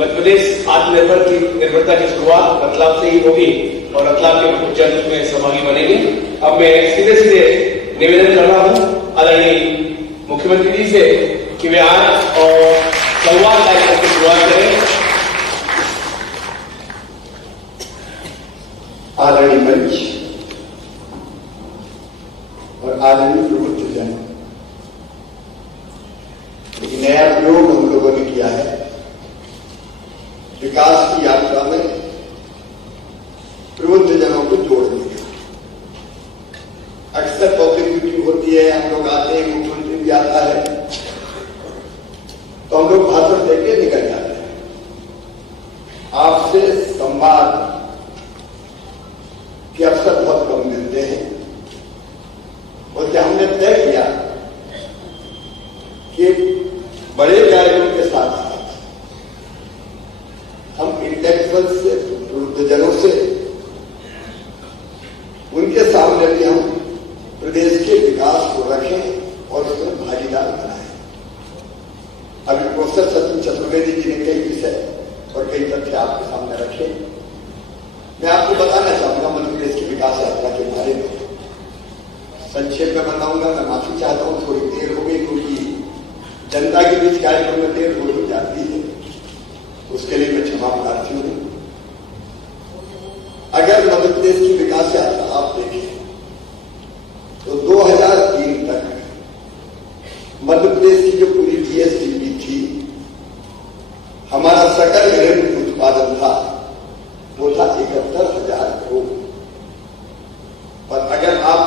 मध्य प्रदेश निर्भरता की शुरुआत रतलाम से ही होगी और रतलाम के उज्जैन में सहभागी बनेंगे। अब मैं सीधे निवेदन कर रहा हूं आदरणीय मुख्यमंत्री जी से कि वे आए और संवाद कार्यक्रम की शुरुआत करें। आदरणीय मंच और आदरणीय प्रबुद्धजन, एक नया प्रयोग हम लोगों ने किया है विकास की यात्रा में प्रबुद्धजनों को जोड़ने का। अक्सर पब्लिक मीटिंग होती है, हम लोग आते हैं, मुख्यमंत्री भी आता है, तो हम लोग भाषण देके निकल जाते हैं। आपसे संवाद के अवसर बहुत कम मिलते हैं और जब हमने तय किया कि बड़े कार्यक्रम के साथ साथ हम इंटेलेक्चुअल से, वृद्धजनों से, उनके सामने भी हम प्रदेश के विकास को रखें और उसमें भागीदार बनाएं। अभी प्रोफेसर सचिन चतुर्वेदी जी ने कई विषय और कई तथ्य आपके सामने रखे। मैं आपको बताना चाहूंगा मध्य प्रदेश की विकास यात्रा के बारे में। संक्षेप में बताऊंगा। मैं माफी चाहता हूं, थोड़ी देर हो गई क्योंकि जनता के बीच कार्यक्रम में देर हो ही जाती है, उसके लिए मैं क्षमा प्रार्थी हूं। अगर मध्य प्रदेश की विकास यात्रा आप देखें तो 2003 तक मध्य प्रदेश की जो पूरी जीएसडीपी थी, हमारा सकल घरेलू उत्पादन था, वो था 71,000 करोड़। और अगर आप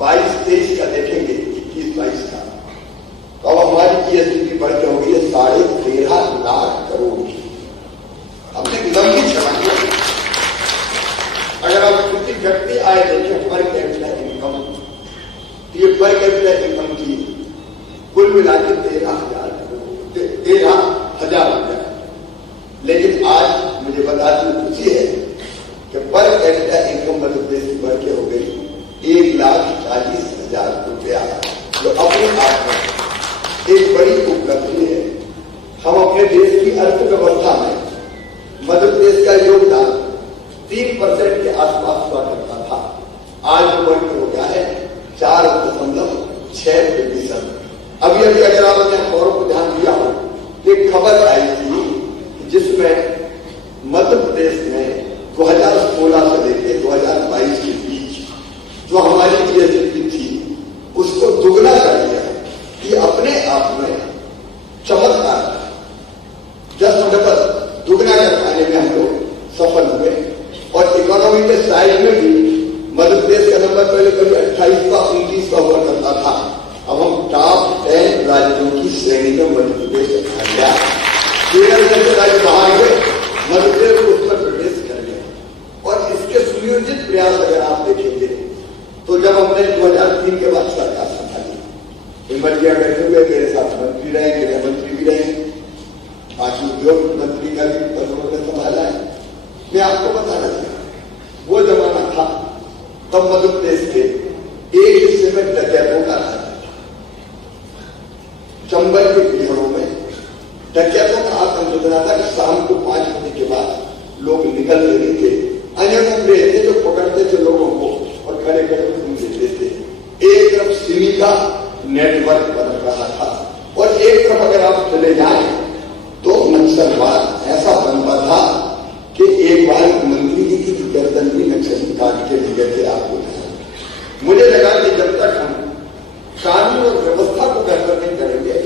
22-23 का देखेंगे, 21-22 का, तो अब हमारी जीएसडीपी बढ़ के हो गई है 13.5 लाख करोड़ की। हमने लंबी क्षमा की। अगर आप प्रति व्यक्ति आय देखें पर कैपिटा इनकम, तो ये पर कैपिटा इनकम की कुल मिला के 13,000 करोड़, 13,000 रुपया। लेकिन आज मुझे बताने में खुशी है कि per capita income Madhya Pradesh की बढ़ के हो गई 1,40,000 रुपया, जो अपने आप में एक बड़ी उपलब्धि है। हम अपने देश की अर्थव्यवस्था में मध्य प्रदेश का योगदान 3% के आसपास हुआ करता था, आज वो बढ़कर हो गया है 4.6%। अभी अगर आपने खबरों को ध्यान दिया हो तो एक खबर आई थी जिसमें मध्य प्रदेश में 2016 से लेकर 2022 के बीच जो हमारी जीएसडीपी थी उसको दुगना कर दिया। ये अपने आप में चमत्कार है। 10 डबल दुगना कर पाने में हम लोग सफल हुए। और इकोनॉमी के साइड में भी मध्य प्रदेश का नंबर पहले कभी 28वां 29वां हुआ करता था, अब हम टॉप 10 राज्यों की श्रेणी में मध्य प्रदेश आ गया। केरल जैसे राज्य बाहर हुए, मध्य प्रदेश को उत्तर प्रदेश कर गया। और इसके सुनियोजित प्रयास अगर आप देखेंगे तो जब हमने 2003 के बाद सरकार संभाली, हिम्मतिया बैठे हुए, मेरे साथ मंत्री रहे, गृह मंत्री भी रहे, बाकी उद्योग मंत्री का भी पद संभाला है। मैं आपको बताना चाहूंगा वो जमाना था तब मध्य प्रदेश के एक हिस्से में डकैतों का राज था। चंबल के बिहारों में डकैतों का आतंक इतना था कि शाम को 5 बजे के बाद लोग निकलते नहीं थे। अनेकों प्रेत थे जो पकड़ते थे लोगों को और खड़े खड़े घूम देते थे। एक तरफ सिमी का नेटवर्क बन रहा था और एक तरफ अगर आप चले जाएं तो नक्सलवाद ऐसा बनता था कि एक बार मंत्री जी की गर्दन भी नक्सली काट के ले गए थे। आपको मुझे लगा कि जब तक हम कानून और व्यवस्था को बेहतर नहीं करेंगे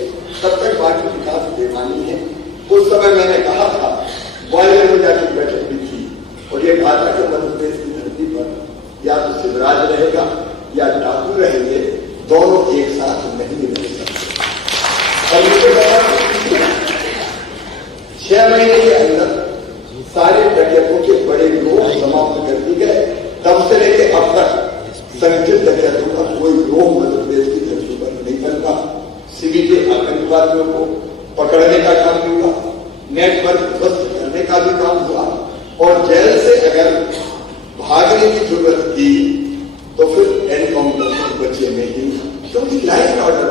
तब तक बाकी विकास बेमानी है। उस समय मैंने कहा था, ग्वालियर में जाकर बैठक भी थी और ये कहा था कि मध्य प्रदेश की धरती पर या तो शिवराज रहेगा या डाकू रहेंगे, दोनों एक साथ नहीं रह सकते। और मुझे लगा 6 महीने के अंदर सारे डकैतों के बड़े ग्रोह समाप्त कर दिए गए। तब से लेकर अब तक संगठित डकैतों का कोई ग्रोह मध्य प्रदेश की धरती पर नहीं बनता। सीबीआई आतंकवादियों को पकड़ने का काम भी हुआ, नेटवर्क ध्वस्त करने का भी काम हुआ और जेल से अगर भागने की जरूरत थी तो फिर एनकाउंटर से बचे नहीं, क्योंकि लाइन ऑर्डर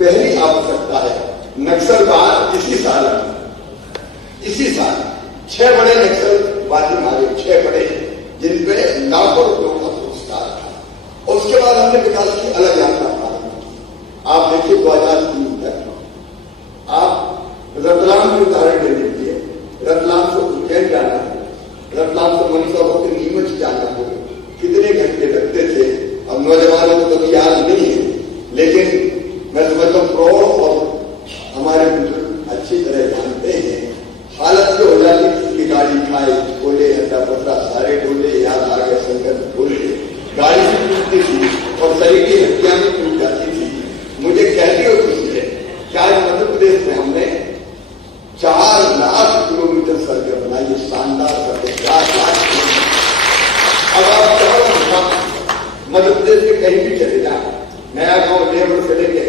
पहली आवश्यकता है। नक्सलवाद इसी साल रतलाम के उदाहरण ले लीजिए, रतलाम से उज्जैन जाना हो, रतलाम से मंदसौर होकर नीमच जाना हो, कितने घंटे लगते थे। अब नौजवानों को तो याद नहीं है, लेकिन मैं समझता हूँ प्रौढ़ और हमारे बुजुर्ग अच्छी तरह जानते हैं। हालत जो हो जाती थी कि गाड़ी खाए बोले हड्डा पत्रा सारे बोले, याद आ गए संकट बोले, गाड़ी से टूटती थी और शरीर की हड्डियां भी टूट जाती थी। मुझे कहती हो खुशी है क्या मध्य प्रदेश में हमने 4 लाख किलोमीटर सड़कें बनाई, ये शानदार सड़कें 4 लाख किलोमीटर। अब आप चाहो मध्य प्रदेश के कहीं भी चले जाए, नया गांव लेवर से लेके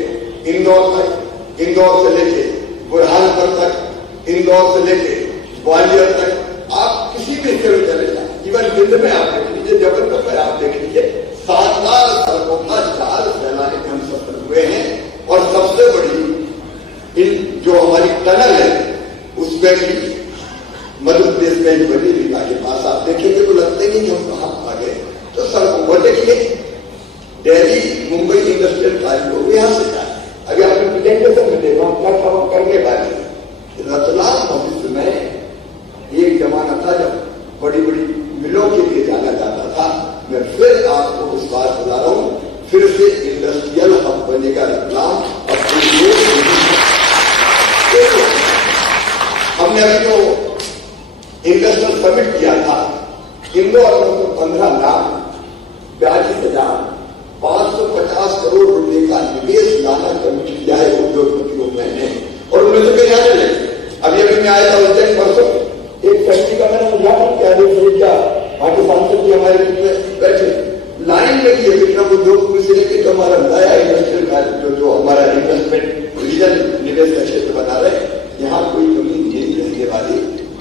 इंदौर तक, इंदौर से लेके बुरहानपुर तक, इंदौर से लेके ग्वालियर तक, आप किसी भी हिस्से में चले जाए, इवन दिल्ली में आप देख लीजिए, जबलपुर में आप देख लीजिए, शानदार सड़कों का जाल फैलाने के हम सफल हुए हैं। और सबसे बड़ी जो हमारी टनल है उसमें भी मध्य प्रदेश में बड़ी रीवा के पास आप देखेंगे तो लगते नहीं कि हम कहां आ गए। तो सड़कों को देखिए, दिल्ली मुंबई इंडस्ट्रियल कॉरिडोर यहां से जाए, अभी आपने प्रेजेंटेशन में देखा क्या काम करने वाले। रतलाम भविष्य में एक जमाना था जब बड़ी बड़ी मिलों के लिए जाना जाता था। मैं फिर आपको विश्वास दिला रहा हूं, फिर से इंडस्ट्रियल हब बनेगा रतलाम। और हमने अभी जो इंडस्ट्रियल समिट किया था, इंदौर में 15 लाख 42,550 करोड़ रुपए का निवेश लाना कमिट किया है उद्योगपतियों मैंने, और उनमें से कहीं आने लगे। अभी मैं आया था उज्जैन परसों, एक फैक्ट्री का मैंने उदाहरण क्या देखा, वहां के सांसद जी हमारे बीच में बैठे लाइन लगी है विक्रम उद्योग से लेकर जो हमारा नया इंडस्ट्रियल जो हमारा इन्वेस्टमेंट रीजन निवेश का क्षेत्र बना रहे, यहाँ कोई कमी नहीं रहने वाली।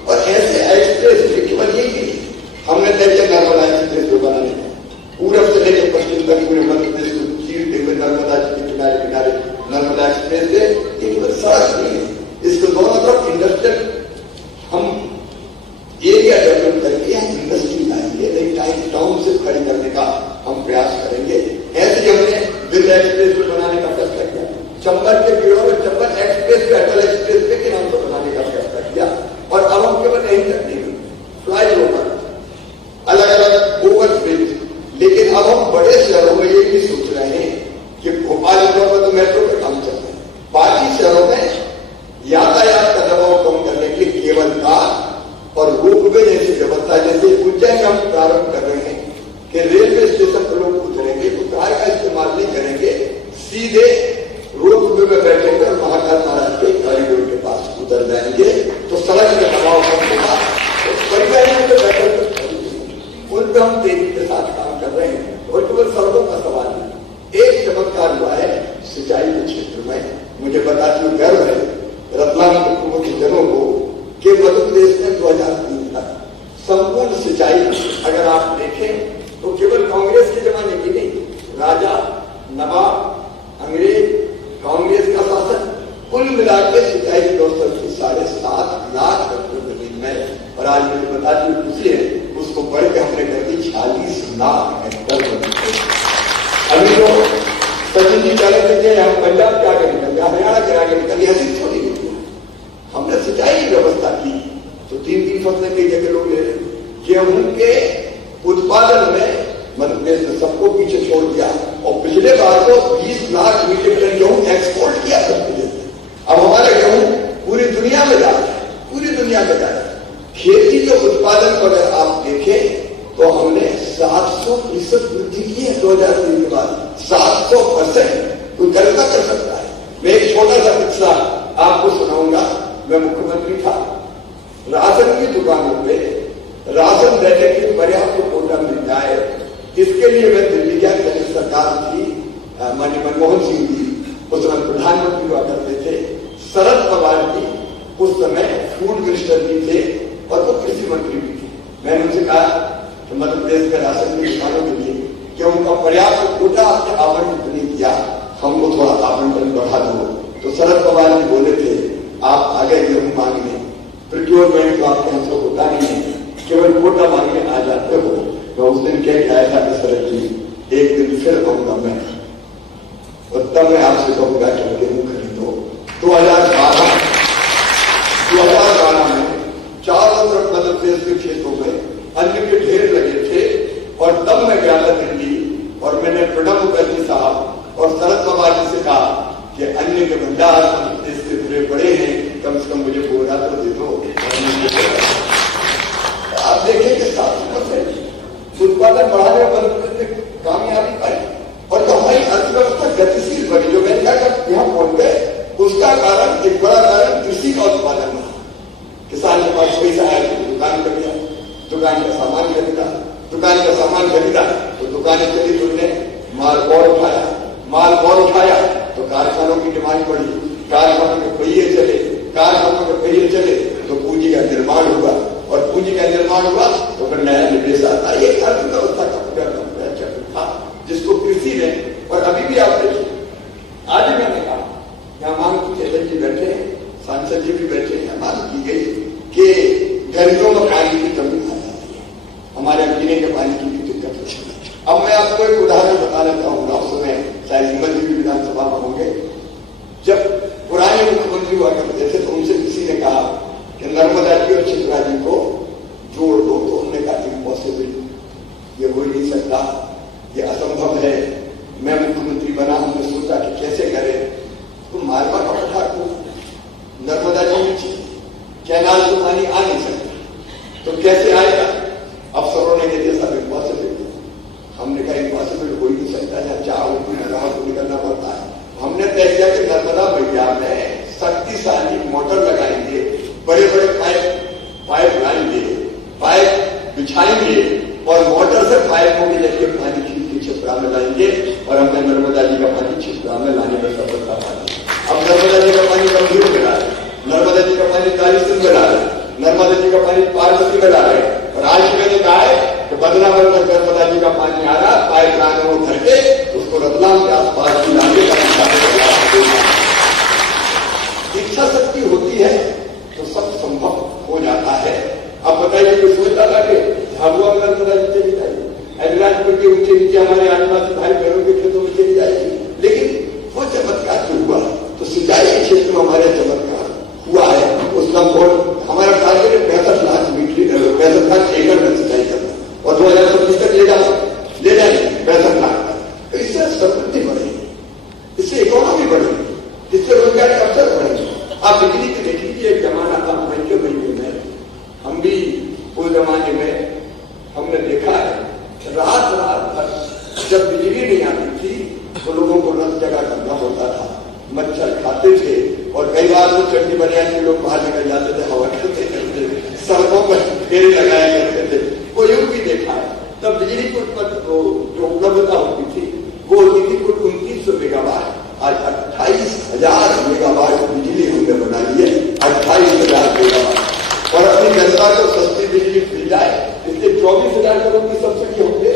और ऐसे एक्सप्रेस केवल यही हमने तय किया नर्मदा एक्सप्रेस को बनाने, पूरब से लेकर पश्चिम तक पूरे मध्य प्रदेश को चीरते हुए नर्मदा के किनारे किनारे नर्मदा एक्सप्रेस से एक सड़क नहीं है, इसको दोनों तरफ इंडस्ट्रियल हम एरिया डेवलप करके इंडस्ट्री लाएंगे, नई टाउनशिप खड़ी करने का हम प्रयास करेंगे। ऐसे ही हमने विंध्य एक्सप्रेस को बनाने का फैसला किया, चंबल के पेड़ों में चंबल एक्सप्रेस को अटल एक्सप्रेस के नाम से बनाने का फैसला किया। और अब हम केवल यही तक नहीं, फ्लाई ओवर, अलग अलग ओवर ब्रिज, लेकिन अब हम बड़े शहरों में ये भी सोच रहे हैं कि भोपाल इंदौर में तो मेट्रो के काम चल रहे हैं, बाकी शहरों में यातायात का दबाव कम करने के लिए केबल कार और रोपवे जैसी व्यवस्था, जैसे उज्जैन में हम प्रारंभ कर रहे हैं कि रेलवे स्टेशन पर लोग उतरेंगे तो कार का इस्तेमाल नहीं करेंगे, सीधे रोपवे में बैठेंगे और महाकाल महाराज के कॉरिडोर के पास उतर जाएंगे, तो सड़क में दबाव कम होगा। तो परिवहन में बैठे उन पर हम तेजी के साथ काम कर रहे हैं। और केवल सड़कों का सवाल नहीं, एक चमत्कार हुआ है सिंचाई के क्षेत्र में, मुझे बताती हूँ गर्व है रतलाम के जनों को कि मध्य प्रदेश में 2003 तक संपूर्ण सिंचाई अगर आप देखें तो केवल कांग्रेस के जमाने की नहीं, राजा नवाब अंग्रेज कांग्रेस का शासन, कुल मिलाकर सिंचाई की व्यवस्था थी 7.5 लाख हेक्टेयर जमीन में। और आज मुझे बताती हूँ खुशी है, उसको बढ़ के हमने कर दी 40 लाख हेक्टेयर। अभी तो सचिन जी कह रहे थे हम पंजाब क्या करेंगे, हरियाणा करा के निकल, ऐसी थोड़ी नहीं, हमने सिंचाई व्यवस्था की। तो 3-3 फसलें कई जगह लोग ले रहे, गेहूं के उत्पादन में मध्य प्रदेश ने सबको पीछे छोड़ दिया। और पिछले बार तो 20 लाख मीट्रिक टन गेहूं एक्सपोर्ट किया मध्य प्रदेश ने। अब हमारा गेहूं पूरी दुनिया में जा रहा है, पूरी दुनिया में जा रहा है। खेती के उत्पादन को अगर आप देखें तो हमने 700% वृद्धि की है 2003 के बाद, 700%। कोई कल्पना कर सकता है? मैं एक छोटा सा किस्सा आपको सुनाऊंगा। मैं मुख्यमंत्री था, राशन की दुकानों पे राशन देने की पर्याप्त कोटा मिल जाए, इसके लिए मैं दिल्ली गया। केंद्र सरकार थी, माननीय मनमोहन सिंह जी उस समय प्रधानमंत्री हुआ करते थे, शरद पवार जी उस समय फूड मिनिस्टर भी थे और वो कृषि मंत्री भी थे। मैंने उनसे कहा कि मध्य प्रदेश के राशन की दुकानों के लिए कि उनका पर्याप्त कोटा आवंटित नहीं किया, हमको थोड़ा आवंटन बढ़ा दो। तो शरद पवार जी बोले थे आप आगे गेहूं मांगने, प्रोक्योरमेंट तो आपके यहाँ से होता नहीं है, केवल कोटा मांगने आ जाते हो। मैं उस दिन कह के आया था कि शरद जी एक दिन फिर कहूंगा मैं, और तब मैं आपसे कहूंगा कि गेहूं खरीदो। 2012 के क्षेत्रों में अन्न के ढेर लगे थे। और तब मैं गया था दिल्ली और मैंने प्रणब मुखर्जी साहब और शरद पवार जी से कहा कि अन्न के भंडार देश से भरे पड़े हैं, कम से कम मुझे बोरा तो दे दो। आप देखें कि उत्पादन बढ़ाने में कामयाबी पाई और तो हमारी अर्थव्यवस्था गतिशील बनी। जो मैंने कहा यहाँ पहुंच गए, उसका कारण, एक बड़ा कारण कृषि का उत्पादन रहा। किसान के पास पैसा आया तो दुकान कर दिया, दुकान का सामान खरीदा, दुकान का सामान खरीदा तो दुकानें चली, तुमने माल और उठाया तो कारखानों की डिमांड बढ़ी, कारखानों के पहिए चले, कारखानों के पहिए चले तो पूंजी का निर्माण हुआ और पूंजी का निर्माण हुआ तो फिर नया निवेश आता। ये अर्थव्यवस्था का पूरा चक्र था जिसको कृषि ने, और अभी भी आप देखिए, आज मैंने कहा यहाँ मांग की चेतन जी बैठे हैं, सांसद जी भी बैठे हैं, मांग की गई कि गर्मियों में पानी की कमी आ जाती है, हमारे पीने के पानी की भी दिक्कत है। अब मैं आपको एक उदाहरण बताना चाहूंगा, उस समय शायद हिम्मत जी भी विधानसभा में होंगे, जब पुराने मुख्यमंत्री हुआ करते थे तो उनसे किसी ने कहा कि नर्मदा जी और चित्रा जी को जोड़ दो, तो उन्होंने कहा इम्पॉसिबल, ये हो ही नहीं सकता, ये असंभव है। मैं मुख्यमंत्री बना, हमने सोचा कि कैसे करें, तो मालवा का पठार को नर्मदा जी नीचे, कैनाल से पानी आ नहीं सकता, तो कैसे आएगा? अफसरों ने कहा सब इम्पॉसिबल। हमने कहा इम्पॉसिबल हो ही नहीं सकता, जब चाहो तो निकलना पड़ता है। हमने तय किया कि नर्मदा मैया में शक्तिशाली मोटर लगाएंगे, बड़े बड़े पाइप लाएंगे, पाइप बिछाएंगे और मोटर से पाइपों के लेके पानी खींच के छिपरा में लाएंगे और हमने नर्मदा जी का पानी छिपरा में लाने में सफलता पाई। अब नर्मदा जी का पानी गंभीर में ला रहे, नर्मदा जी का पानी कालीसिंध में ला रहे, नर्मदा जी का पानी पार्वती में ला रहे, और आज मैंने कहा है कि बदनावर में नर्मदा जी का पानी आ रहा, पाइप लाने वो भर के उसको रतलाम के आसपास भी लाने का इच्छा शक्ति होती है तो सब संभव हो जाता है। अब बताइए, कोई सोचता था कि झाबुआ में नर्मदा जी चली जाएगी, अलीराजपुर के ऊंचे नीचे हमारे आसपास भाई बहनों के खेतों में चली जाएगी, लेकिन वो चमत्कार जो हुआ तो सिंचाई के क्षेत्र में हमारे चमत्कार हुआ है। उस लंबोट हमारा टारगेट है 65 लाख एकड़ में सिंचाई करना और 2026 तक ले जाएंगे 65 लाख। तो इससे समृद्धि बढ़ेगी, इससे इकोनॉमी बढ़ेगी, इससे रोजगार के अवसर बढ़ेंगे। आप बिजली की देख लीजिए, एक जमाना था महीने में, हम भी उस जमाने में हमने देखा है रात भर जब बिजली नहीं आती थी तो लोगों को रस जगह करना होता था, मच्छर खाते थे और कई बार तो चट्टी बनियान के लोग बाहर निकल जाते थे, हवा करते थे, सड़कों पर फेरे लगाया करते थे। वो यूं भी देखा है। तब बिजली को जो उपलब्धता होती थी वो होती थी कुल 2900 मेगावाट। आज 28,000 मेगावाट बिजली हमने बना ली है, 28,000 मेगावाट, और अपनी जनता को सस्ती बिजली मिल जाए इसलिए 24,000 करोड़ की सब्सिडी होंगे।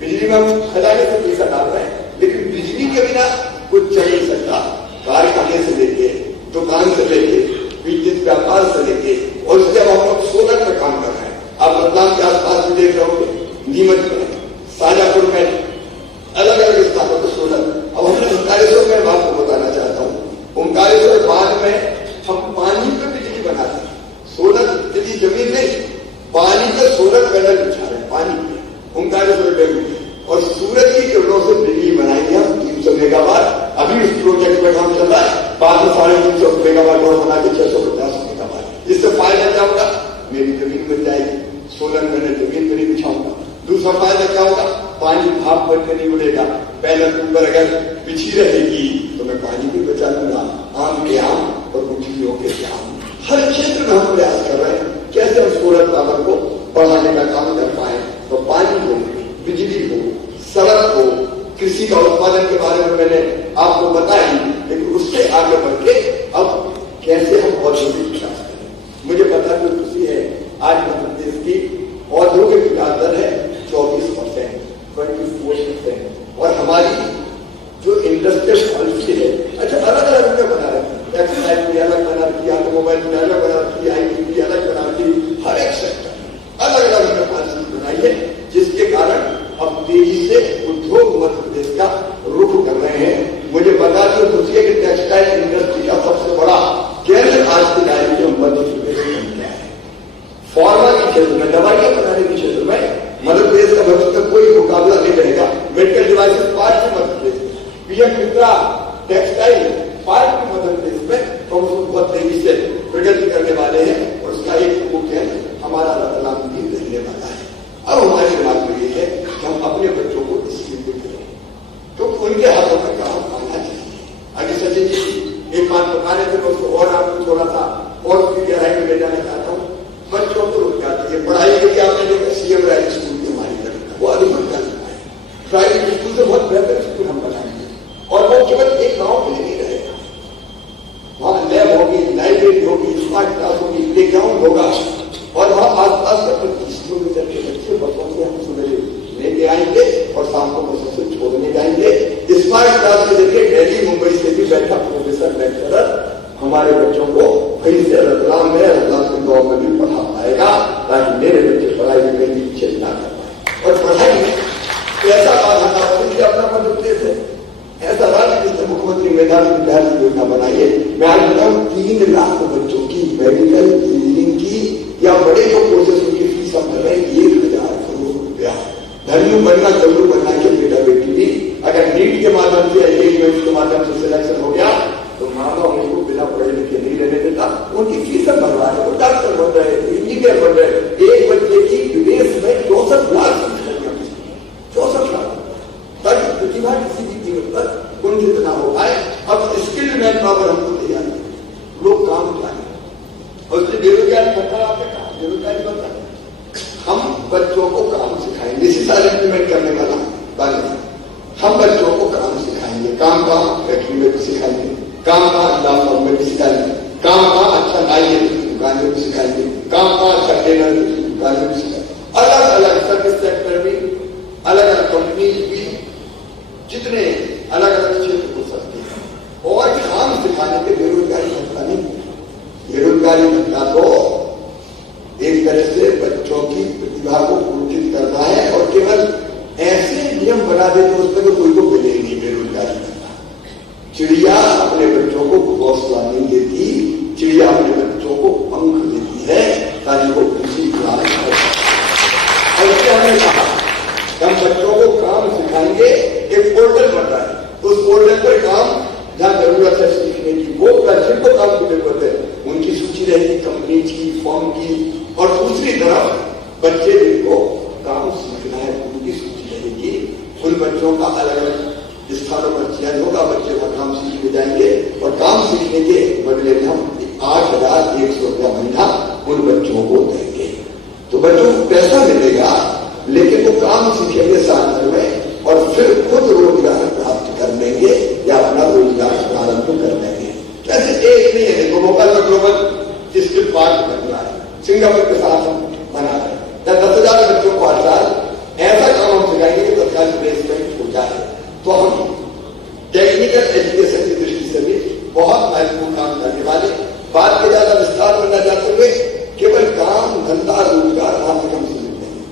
बिजली में हम खजाने से पैसा डाल रहे हैं, लेकिन बिजली के बिना कुछ चल नहीं सकता। कारखाने से लेके, दुकान से लेके, विद्युत व्यापार से लेके, और जब हम लोग सोलर पर काम कर रहे हैं, आप रतलाम के आसपास भी देख रहे होंगे, नीमच में, शाजापुर में, अलग अलग स्थानों पर सोलर। अब हमने ओंकारेश्वर में आपको बताना चाहता हूँ, ओंकारेश्वर बाद में हम पानी पे बिजली बनाते हैं, सोलर बिजली जमीन नहीं, पानी पे सोलर पैनल बिछा रहे हैं, पानी पे ओंकारेश्वर डैम में, और सूरज की किरणों से बिजली बनाएंगे हम 300 मेगावाट। अभी उस प्रोजेक्ट में काम चल रहा है, बाद में 350 मेगावाट और बना के 650 मेगावाट। इससे फायदा क्या होगा? मेरी जमीन बन जाएगी, सोलर पैनल जमीन पर नहीं बिछाऊंगा। दूसरा फायदा क्या होगा? पानी भाप भर के नहीं उड़ेगा, पैनल ऊपर अगर बिछी रहेगी तो मैं पानी भी बचा लूंगा, आम के आम और गुठलियों के आम। हर क्षेत्र में हम प्रयास कर रहे हैं कैसे हम सोलर पावर को बढ़ाने का काम कर पाए। तो पानी हो, बिजली हो, सड़क हो, कृषि का उत्पादन के बारे में मैंने आपको बताया, लेकिन उससे आगे बढ़ के अब कैसे हम औद्योगिक विकास करें। मुझे पता है, खुशी है, आज मध्य प्रदेश की औद्योगिक विकास दर है 24%, 24%, और हमारी जो इंडस्ट्रियल पॉलिसी है, अच्छा अलग अलग हमने बना रखी, एक्साइज भी अलग बना रखी, ऑटोमोबाइल भी अलग बना रखी, IT भी अलग बना रखी, हर एक सेक्टर अलग अलग हमने पॉलिसी बनाई है, जिसके कारण अब तेजी से उद्योग मध्य प्रदेश का रुख कर रहे और उसका एक मुख्य हमारा रतलाम भी रहने वाला है। अब हमारे दिमाग में ये है कि हम अपने बच्चों को स्कूल में करें, क्योंकि उनके हाथों में काम आना चाहिए। आगे सचिन जी एक बात बताने थे दोस्तों, और आपको थोड़ा सा और उसकी गहराई में ले जाना चाहता हूँ। बच्चों को रोजगार चाहिए, पढ़ाई के लिए आपने देखा सीएम राय स्कूल की हमारी तरफ वो अधिक करना है। प्राइवेट स्कूल से बहुत बेहतर स्कूल हम बनाएंगे, और वो केवल एक गांव के लिए नहीं रहेगा। वहां लैब होगी, लाइब्रेरी होगी, स्मार्ट क्लास होगी, प्ले ग्राउंड होगा, और वहां आसपास के 25 किलोमीटर के बच्चे बच्चों से हम सुबह लेके आएंगे और शाम को बसों से छोड़ने जाएंगे। स्मार्ट क्लास के जरिए दिल्ली मुंबई से भी बैठा प्रोफेसर लेक्चरर हमारे बच्चों को कहीं से रतलाम के गाँव में भी पढ़ा पाएगा, ताकि मेरे बच्चे पढ़ाई में कहीं पीछे ना कर पाए। और पढ़ाई में ऐसा बाधा ना हो, अपना मदद देते ऐसा राज्य जिससे मुख्यमंत्री मेधावी विद्यार्थी योजना बनाइए। मैं आज बताऊं 3 लाख बच्चों की मेडिकल इंजीनियरिंग की या बड़े जो कोर्सेस उनकी फीस हम कर रहे हैं 1,000 करोड़ रुपया। धनियों बनना चलू बनना के बेटा बेटी भी अगर नीट के माध्यम से एंगेजमेंट के माध्यम से सिलेक्शन हो गया तो माँ बाप उनको बिना पढ़े लिखे नहीं रहने देता, उनकी फीस हम भरवा रहे, वो डॉक्टर बन रहे, इंजीनियर बन रहे। एक बच्चे की विदेश में 64 लाख फीस लग जाती है, 64 लाख, ताकि प्रतिभा किसी भी कीमत पर कुंठित ना हो पाए। अब स्किल्ड मैन पावर हमको तैयार है, लोग काम जाने और उससे बेरोजगारी बनता, आपने कहा बेरोजगारी बनता। हम बच्चों को काम सिखाएंगे, इसी साल इम्प्लीमेंट करने वाला बात। हम बच्चों को काम सिखाएंगे, काम फैक्ट्री में भी सिखाएंगे, काम लॉकडाउन में भी सिखाएंगे, काम अच्छा नाई दुकान में भी सिखाएंगे, काम अच्छा टेलर दुकान में भी सिखाएंगे। अलग अलग सर्विस सेक्टर भी, अलग अलग कंपनी भी, जितने अलग अलग क्षेत्र हो सकते हैं। और काम सिखाने के बेरोजगारी भत्ता नहीं, बेरोजगारी भत्ता तो एक तरह से बच्चों की प्रतिभा को कुंठित करता है, और केवल ऐसे नियम बना देते उसमें तो कोई को मिले नहीं बेरोजगारी भत्ता। चिड़िया अपने बच्चों को घोंसला नहीं देती, चिड़िया अपने बच्चों को पंख देती है ताकि वो किसी क्लास और हमने कहा हम बच्चों को काम सिखाएंगे। एक पोर्टल बन रहा है, उस पोर्टल पर काम जहां जरूरत है सीखने की, वो जिनको काम की जरूरत है उनकी सूची रहेगी, कंपनी की, फॉर्म की। और दूसरी तरफ बच्चे जिनको काम सीखना है उनकी सूची रहेगी। उन बच्चों का अलग अलग स्थानों पर चयन होगा, बच्चे वहां काम सीखने जाएंगे और काम सीखने के बदले में हम 8,100 रुपया महीना उन बच्चों को देंगे। तो बच्चों को पैसा मिलेगा, लेकिन वो काम सीखेंगे साथ में और फिर खुद रोजगार प्राप्त कर लेंगे या अपना रोजगार प्रारंभ कर लेंगे। ऐसे एक नहीं है, देखो भोपाल में ग्लोबल स्किल पार्क बन रहा है, सिंगापुर के साथ हम बना रहे हैं। 10,000 बच्चों को हर साल ऐसा काम हम सिखाएंगे कि तत्काल प्लेसमेंट हो जाए। तो हम टेक्निकल एजुकेशन की दृष्टि से भी बहुत महत्वपूर्ण काम करने वाले। बात के ज्यादा विस्तार करना चाहते हुए केवल काम धंधा रोजगार वहां से कम सीमित नहीं।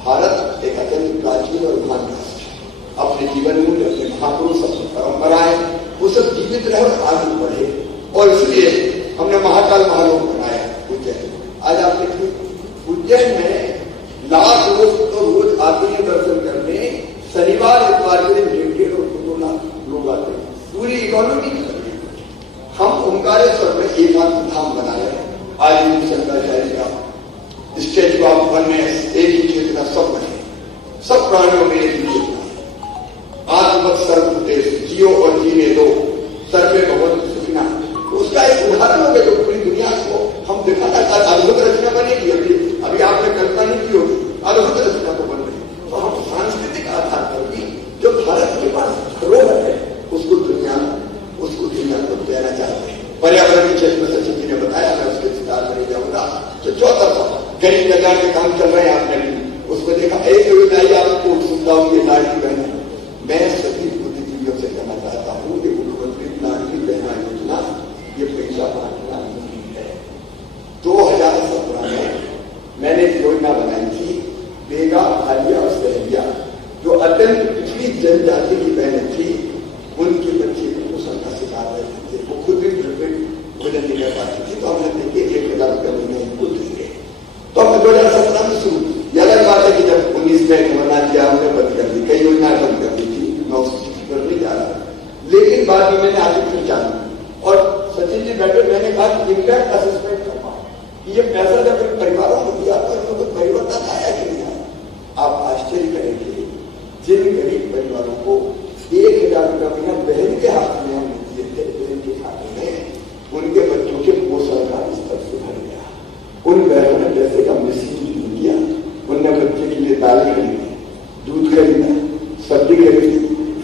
भारत एक अत्यंत प्राचीन और महान राष्ट्र है, अपने जीवन मूल्य, अपने महापुरुष, अपनी परंपराएं वो सब जीवित रहे और आगे बढ़े। और इसलिए हमने महाकाल महालोक बनाया उज्जैन। आज आप देखिए उज्जैन में लाख लोग तो रोज आते हैं दर्शन करने, शनिवार इतवार के दिन 1.5 और 2 लाख लोग आते हैं, पूरी इकोनॉमी कर रही है। हम ओंकारेश्वर में एकांत धाम बनाए, आज शंकराचार्य का स्टेचू ऑफ वननेस, एक ही चेतना सब बने, सब प्राणियों में एक ही चेतना है। आत्मवत सर्वभूतेषु जियो और जीने दो, सर्वे भवन्तु सुखिनः। उसका एक उदाहरण हो गया जो पूरी दुनिया को हम दिखाना चाहते। अद्भुत रचना बनेगी, अभी आपने कल्पना नहीं की होगी, अद्भुत रचना तो बन रही। तो हम सांस्कृतिक आधार पर भी जो भारत के पास धरोहर है उसको दुनिया को देना चाहते हैं। पर्यावरण के क्षेत्र में सचिन जी ने बताया, मैं उसके विस्तार में नहीं जाऊंगा। तो 14 गरीब कल्याण के काम चल रहे हैं, आपने उसमें देखा एक योजना आपको सुविधाओं की लाडली बहन। मैं सभी बुद्धिजीवियों से कहना चाहता हूँ कि मुख्यमंत्री लाडली बहना योजना ये पैसा बांटना नहीं है। 2017 में मैंने एक योजना बनाई थी, बेगा भालिया और सहरिया जो अत्यंत पिछड़ी जनजाति की बहनें थी, उनके बच्चे पोषण का शिकार रहते थे, वो खुद भी भोजन नहीं कर पाती थी। तो हमने देखिए 1,000 रुपया महीने उनको देंगे। तो हमने 2017 में शुरू की। अलग बात है कि जब 19 में कमलनाथ जी हमने बंद कर दी, कई योजनाएं बंद कर दी थी, मैं उसकी पर नहीं जा रहा। लेकिन ये पैसा जब परिवारों को दिया तो इसमें कोई परिवर्तन आया कि नहीं आया? आप आश्चर्य करेंगे, जिन गरीब परिवारों को 1,000 रुपया महीना बहन के हाथ में हम दिए थे, बहन के खाते में, उनके बच्चों के पोषण का स्तर सुधर गया। उन बहनों ने पैसे का मिसयूज नहीं किया, उनने बच्चे के लिए दाल खरीदी, दूध खरीदा, सब्जी खरीदी,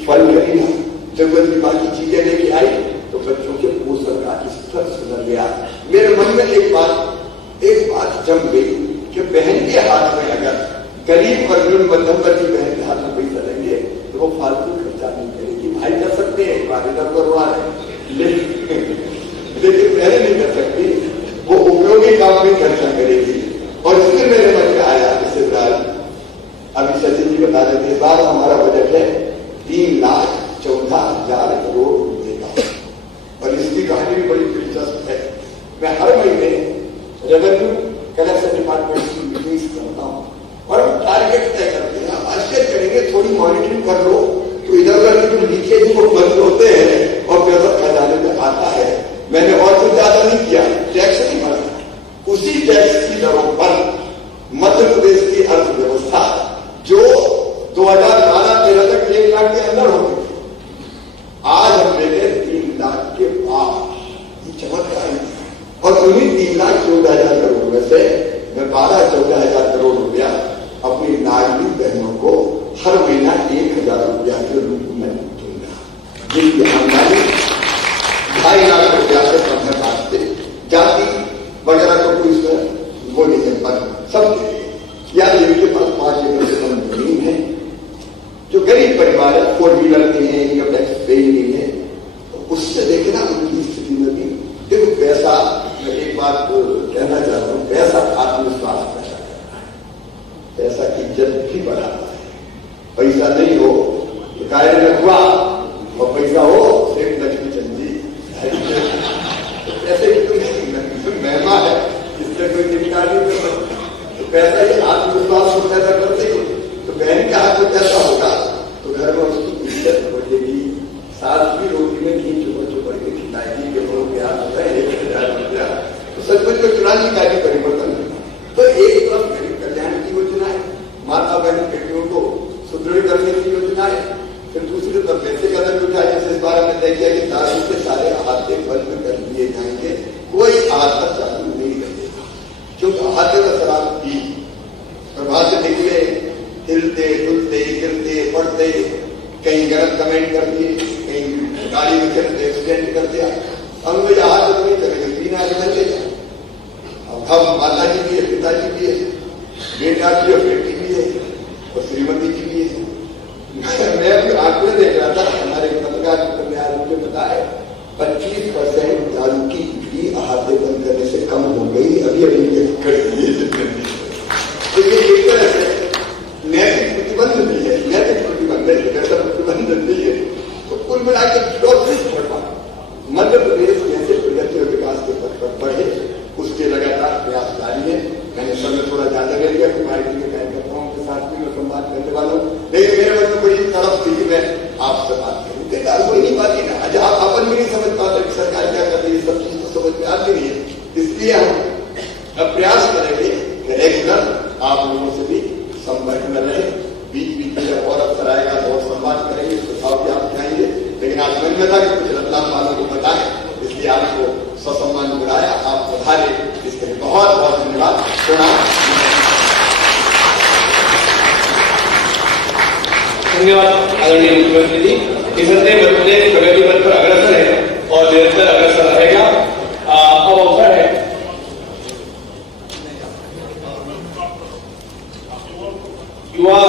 फल खरीदा, जरूरत की बाकी चीजें लेके आई तो बच्चों के पोषण का स्तर सुधर गया। मेरे मन में एक बात जम गई कि बहन के हाथ में अगर गरीब और न्यून मध्यम वर्ग की बहन के हाथ में पैसा लेंगे तो वो फालतू खर्चा नहीं करेगी। भाई कर सकते हैं, इधर करवा रहे, लेकिन पहले नहीं कर सकती, वो उपयोगी काम में खर्चा करेगी। और इसलिए मेरे मन में आया जैसे अभी सचिन जी बता रहे थे, इस बार हमारा बजट है 3,14,000 करोड़ रुपए का, और इसकी कहानी भी बड़ी दिलचस्प है। मैं हर महीने रेवेन्यू कलेक्शन डिपार्टमेंट की मीटिंग्स करता हूँ और हम टारगेट तय करते हैं। आप आश्चर्य करेंगे, थोड़ी मॉनिटरिंग कर लो तो इधर उधर के जो लीकेज वो बंद होते हैं और पैसा खजाने में आता है। मैंने और कुछ ज्यादा नहीं किया, टैक्स नहीं भरा, उसी टैक्स की दरों पर मध्य प्रदेश की अर्थव्यवस्था जो 2012-13 तक 1 लाख के अंदर होती थी, आज हम लेके 3 लाख के पार। ये चमत्कार है। और उन्हीं 3,14,000 करोड़ में से मैं 12-14,000 करोड़ रुपया अपनी नागरिक बहनों को हर महीना 1,000 रुपया के रूप में दूंगा, जिनकी आमदनी 2.5 लाख रुपया से कम है। वास्ते जाति वगैरह तो कोई इसमें वो नहीं है, पर सबके लिए या जिनके पास 5 एकड़ से कम जमीन है, जो गरीब परिवार है, 4 व्हीलर नहीं है, इनकम टैक्स पे ही नहीं है, तो उससे देखना उनकी स्थिति में भी देखो। पैसा, मैं एक बात कहना चाहता हूँ, पैसा आत्मविश्वास पैदा करता है, पैसा की इज्जत भी बढ़ाता है। पैसा नहीं हो तो कायरे रखवा, और पैसा हो सिर्फ लक्ष्मी चंद जी ऐसे ही तो महिमा है, इससे कोई निपटा नहीं कर सकता। तो पैसा ही आत्मविश्वास को पैदा करते ही, तो बहन के हाथ में पैसा होगा तो घर में उसकी इज्जत बढ़ेगी। सास भी रोटी में घी चुपड़ के खिलाएगी, के बड़ों के हाथ होता है 1,000 रुपया, तो सचमुच को चुराने का भी परिवर्तन है। तो एक तरफ गरीब कल्याण की योजना है, माता बहन बेटियों को सुदृढ़ करने की योजना है, फिर दूसरी तरफ पैसे का दर उठाया, जैसे इस बार हमने तय किया कि दारू के सारे अहाते बंद कर दिए जाएंगे, कोई अहाता चालू नहीं करेगा, क्योंकि अहाते का शराब पी और वहां से निकले हिलते डुलते गिरते पड़ते, कहीं गलत कमेंट कर दिए, कहीं गाड़ी में चलते एक्सीडेंट कर दिया, हम लोग हाथ नहीं करेंगे, पीना बदले। अब हम माता जी भी है, पिताजी भी है, बेटा भी और बेटी भी है, और श्रीमती जी भी है। मैं अभी आंकड़े देख रहा था, हमारे पत्रकार ने बताया 25% दारू की बिक्री अहाते बंद करने से कम हो गई, अभी कर दिए। तो ये एक तरह से नैतिक प्रतिबंध भी है, नैतिक प्रतिबंध है, ऐसा प्रतिबंध नहीं है। तो कुल मिलाकर मध्य प्रदेश जैसे प्रगति और विकास के पथ पर बढ़े, उसके लगातार प्रयास जारी है। मैंने समय थोड़ा ज्यादा ले लिया, पार्टी के कार्यकर्ताओं के साथ भी मैं संवाद करने वाला हूँ, लेकिन मेरे मन में बड़ी तड़प थी कि मैं आपसे बात करूँ। कोई नहीं पाती ना, आज आप अपन भी नहीं समझ पाते कि सरकार क्या कर रही है, सब चीज तो समझ में आती नहीं है। इसलिए हम अब प्रयास करेंगे कि रेगुलर आप लोगों से भी संपर्क में रहे, बीच बीच में जब और अवसर आएगा तो और संवाद करेंगे, सुझाव भी आप जाएंगे। लेकिन आज मन में था कि कुछ रतलाम वालों को बताएं, इसलिए आपको ससम्मान बुलाया, आप पधारे, इसके लिए बहुत बहुत धन्यवाद। धन्यवाद आदरणीय मुख्यमंत्री जी। इससे मध्य प्रदेश प्रगति पथ पर अग्रसर है और निरंतर अग्रसर रहेगा। अब अवसर है युवा,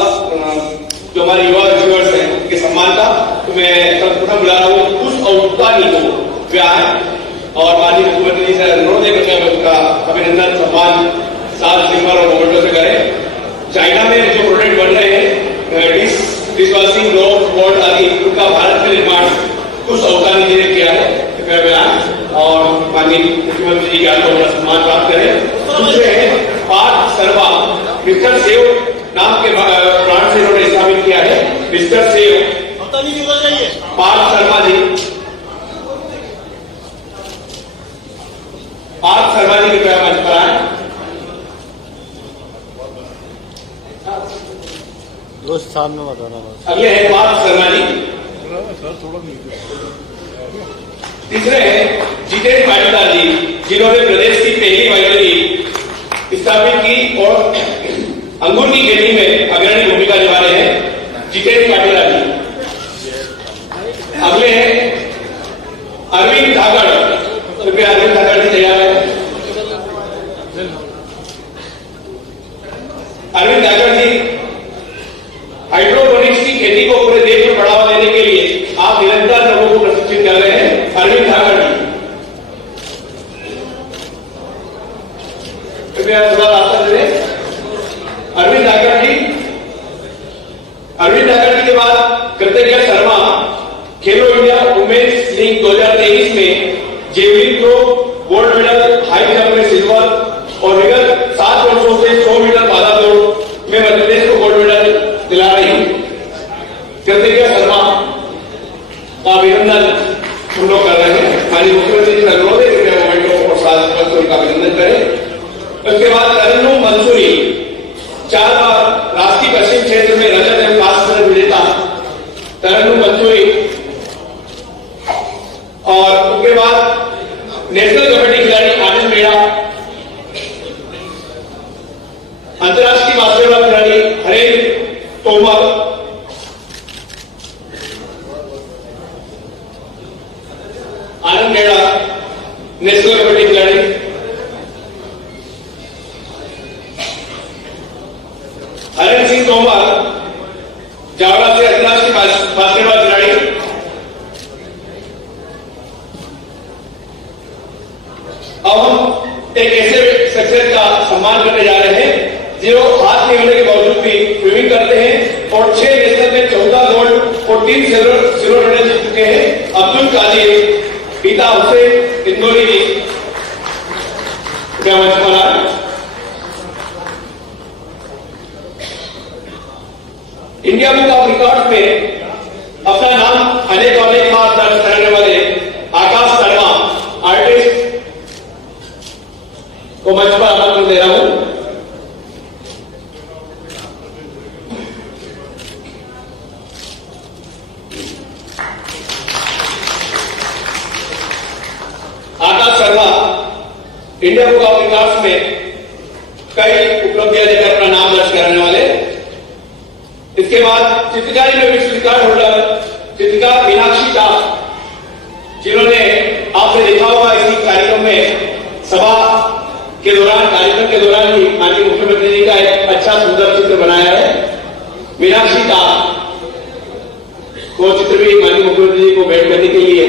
जो हमारे युवा रिसीवर्स हैं उनके सम्मान का, तो मैं सर्वप्रथम बुला रहा हूँ कुछ औकानी को व्याय और माननीय मुख्यमंत्री जी से अनुरोध है कि उनका अभिनंदन सम्मान साल सिल्वर और मोमेंटो से करें। चाइना में जो प्रोडक्ट बन रहे हैं डिशवॉशिंग बोर्ड आदि, उनका भारत में निर्माण कुछ औकानी जी ने किया है, बयान और माननीय मुख्यमंत्री जी के आपको सम्मान प्राप्त करें। दूसरे हैं पार्थ शर्मा, मिस्टर सेव नाम के ब्रांड से इन्होंने स्थापित किया है, मिस्टर सेव पार्थ शर्मा जी। पार्थ शर्मा जी के मंच पर आए। उस स्थान में बताना बस। अगले हैं पार्थ शर्मा जी। तीसरे हैं जितेंद्र पाटीदार जी, जिन्होंने प्रदेश की पहली वाइनरी स्थापित की और अंगूर की खेती में अग्रणी भूमिका निभा रहे हैं, जितेंद्र पाटीदार जी। अगले हैं अरविंद धाकड़। कृपया अरविंद धाकड़ जी तैयार है। अरविंद धाकड़ जी, हाइड्रोपोनिक्स की खेती को पूरे देश में बढ़ावा देने के लिए आप निरंतर लोगों को प्रशिक्षित कर रहे हैं। अरविंद धाकड़ जी, कृपया थोड़ा रास्ता दे दें। अरविंद धाकड़ जी। अरविंद धाकड़ जी के बाद कृतज्ञ शर्मा खेलो इंडिया वुमेन्स लीग 2023 में javelin throw gold medal, high jump में सिल्वर और विगत 7 वर्षों से 100 मीटर भाला दौड़ में मध्य प्रदेश को गोल्ड मेडल दिला रही है। कृतज्ञ शर्मा का अभिनंदन हम लोग कर रहे हैं। माननीय मुख्यमंत्री जी का अनुरोध है, कृपया मोमेंटो और साथ का अभिनंदन करें। उसके बाद तरन्नुम मंसूरी, 4 बार राष्ट्रीय पश्चिम क्षेत्र में रजत एवं कांस्य पदक विजेता तरन्नुम मंसूरी। और उसके बाद नेशनल कबड्डी खिलाड़ी आनंद मेड़ा, अंतर्राष्ट्रीय बास्केटबॉल खिलाड़ी हरेंद्र तोमर, आनंद मेड़ा नेशनल कबड्डी खिलाड़ी, हरेंद्र सिंह तोमर जावड़ा से अंतर्राष्ट्रीय बास्केटबॉल खिलाड़ी। अब हम एक ऐसे शख्सियत का सम्मान करने जा रहे हैं जो हाथ नहीं होने के बावजूद भी स्विमिंग करते हैं और 6 नेशनल में 14 गोल्ड और 3 सिल्वर मेडल जीत चुके हैं। अब्दुल कादिर पिता हुसैन इंदौरी जी, क्या मंच पर आए। इंडिया बुक ऑफ रिकॉर्ड में अपना नाम अनेक बार दर्ज करने वाले आकाश शर्मा आर्टिस्ट को मंच पर आमंत्रण दे रहा हूं। Akash Sharma India book of records में कई उपलब्धियां लेकर अपना नाम दर्ज कराने वाले। इसके बाद चित्रकारी में विश्व रिकॉर्ड होल्डर चित्रकार मीनाक्षी दास, जिन्होंने आपने देखा होगा इसी कार्यक्रम में सभा के दौरान, कार्यक्रम के दौरान ही माननीय मुख्यमंत्री जी का एक अच्छा सुंदर चित्र बनाया है। मीनाक्षी दास वो चित्र भी माननीय मुख्यमंत्री जी को भेंट करने के लिए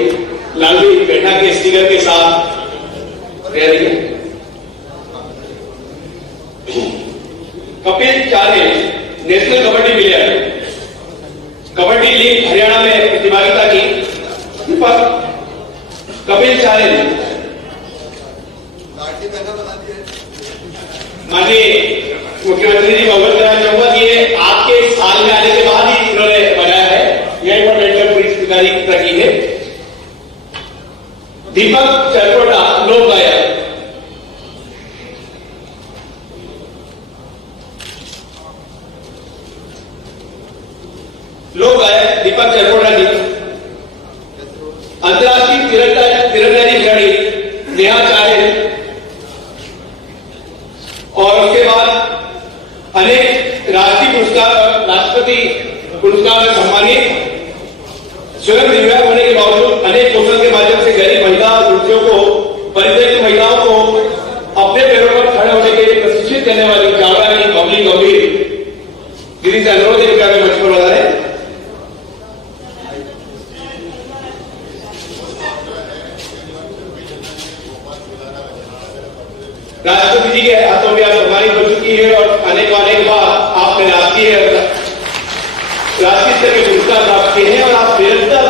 लालजी बैठा के स्टिकर के साथ रह रही है। कपिल चारे national kabaddi player, kabaddi league Haryana में प्रतिभागिता की। कपिल चारे माननीय मुख्यमंत्री जी को अवगत कराना चाहूंगा कि ये आपके साल में आने के बाद ही इन्होंने बनाया है, यही पर बैठकर पूरी प्रतिभागिता की है। दीपक चरकोटा लोक गायक, लोक गायक दीपक चरकोटा जी। अंतर्राष्ट्रीय तीरंदाजी खिलाड़ी नेहा चाहेल और उसके बाद अनेक राष्ट्रीय पुरस्कार, राष्ट्रपति पुरस्कार में सम्मानित, स्वयं दिव्यांग होने के बावजूद अनेक कौशल के माध्यम से गरीब महिला बच्चों को, परित्यक्त महिलाओं को अपने पैरों पर खड़े होने के लिए प्रशिक्षित करने वाली जावड़ा की बबली गंभीर दीदी से अनुरोध है कि मंच पर बता रहे। राष्ट्रपति जी के हाथों में आप सम्मानित हो चुकी है और अनेक बार आपने राष्ट्रीय स्तर के पुरस्कार प्राप्त किए हैं और आप निरंतर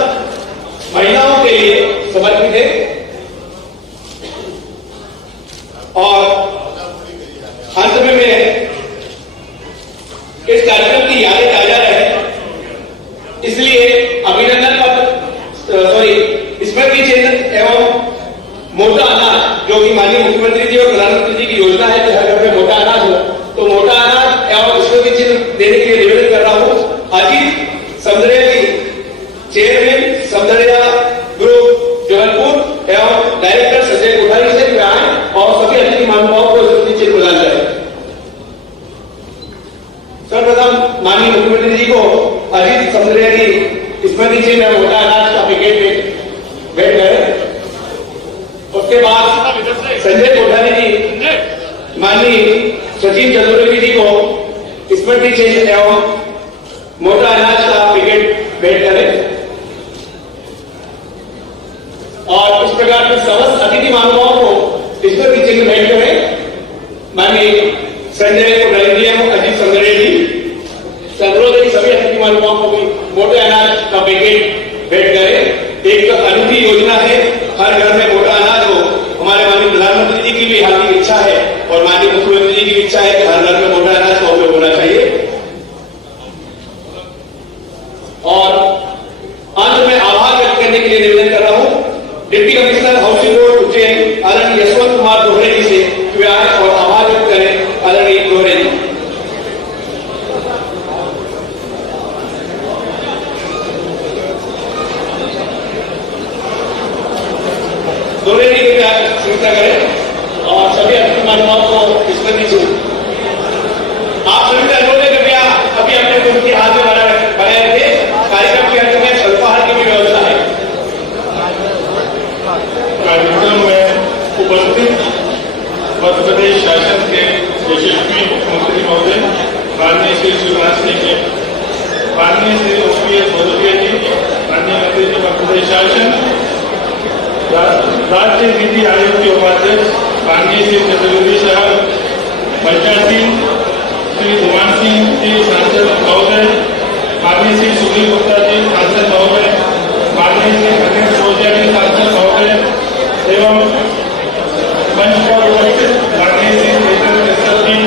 महिलाओं के लिए समर्पित है। और अंत में मैं इस कार्यक्रम की यादें ताजा रहे इसलिए अभिनंदन स्मृति चिन्ह एवं मोटा अनाज, जो कि माननीय मुख्यमंत्री जी और प्रधानमंत्री जी की योजना है कि हर घर में मोटा अनाज हो, तो मोटा अनाज एवं स्मृति चिन्ह देने के लिए निवेदन कर रहा हूं। स्मृति चिन्ह मोटा अनाज का पैकेट भेंट करें। उसके बाद संजय कोठारी जी माननीय सचिन चतुर्वेदी जी को स्मृति चिन्ह एवं मोटा अनाज का पैकेट भेंट करें। और इस प्रकार के समस्त अतिथि महानुभावों को स्मृति चिन्ह भेंट करें। माननीय संजय कोठारी जी एवं अजीत संगरे जी अनुरोध है सभी अतिथि महानुभावों को भी मोटे अनाज का पैकेट भेंट करें। एक अनूठी योजना है, हर घर में मोटा अनाज हो। हमारे माननीय प्रधानमंत्री जी की भी हार्दिक इच्छा है और माननीय मुख्यमंत्री जी की भी इच्छा है कि हर घर में मोटा अनाज का उपयोग होना चाहिए। और अंत में आभार व्यक्त करने के लिए निवेदन कर रहा हूं deputy commissioner housing board Ujjain आदरणीय यशवंत कुमार दोहरे जी से वे आए और आभार व्यक्त करें। आदरणीय दोहरे जी। दोहरे जी कृपया चिंता करें और सभी अतिथि महानुभावों को स्मृति चिन्ह। आप सभी का अनुरोध है कृपया अभी अपने कुछ के हाथ में बनाए रखे। कार्यक्रम के अंत में अल्पाहार की भी व्यवस्था है। कार्यक्रम में उपस्थित मध्य प्रदेश शासन के यशस्वी मुख्यमंत्री महोदय माननीय श्री शिवराज सिंह जी, माननीय श्री OPS भदौरिया जी, माननीय मंत्री जी मध्य प्रदेश शासन, राज्य नीति आयोग के उपाध्यक्ष माननीय श्री चतुर्वेदी साहब, बच्चा सिंह, श्री धुमान सिंह जी सांसद महोदय, माननीय श्री सुनील गुप्ता जी सांसद महोदय, माननीय श्री अनिल सोजिया जी सांसद महोदय एवं मंच पर उपस्थित माननीय श्री चेतन मिश्रा जी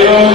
एवं